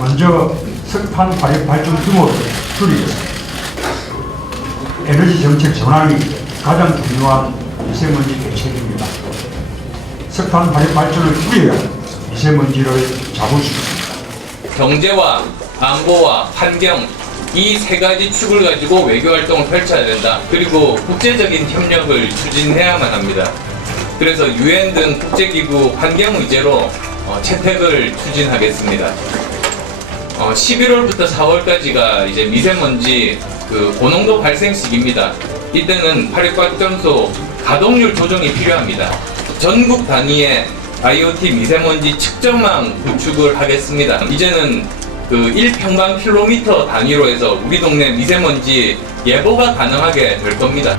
먼저 석탄 발전 규모를 줄이고 에너지 정책 전환이 가장 중요한 미세먼지 대책입니다. 석탄 발전을 줄여야 미세먼지를 잡을 수 있습니다. 경제와 안보와 환경 이 세 가지 축을 가지고 외교 활동을 펼쳐야 된다. 그리고 국제적인 협력을 추진해야만 합니다. 그래서 유엔 등 국제기구 환경 의제로 어, 채택을 추진하겠습니다. 어, 11월부터 4월까지가 이제 미세먼지 그 고농도 발생 시기입니다. 이때는 화력발전소 가동률 조정이 필요합니다. 전국 단위의 IoT 미세먼지 측정망 구축을 하겠습니다. 이제는 그 1평방 킬로미터 단위로 해서 우리 동네 미세먼지 예보가 가능하게 될 겁니다.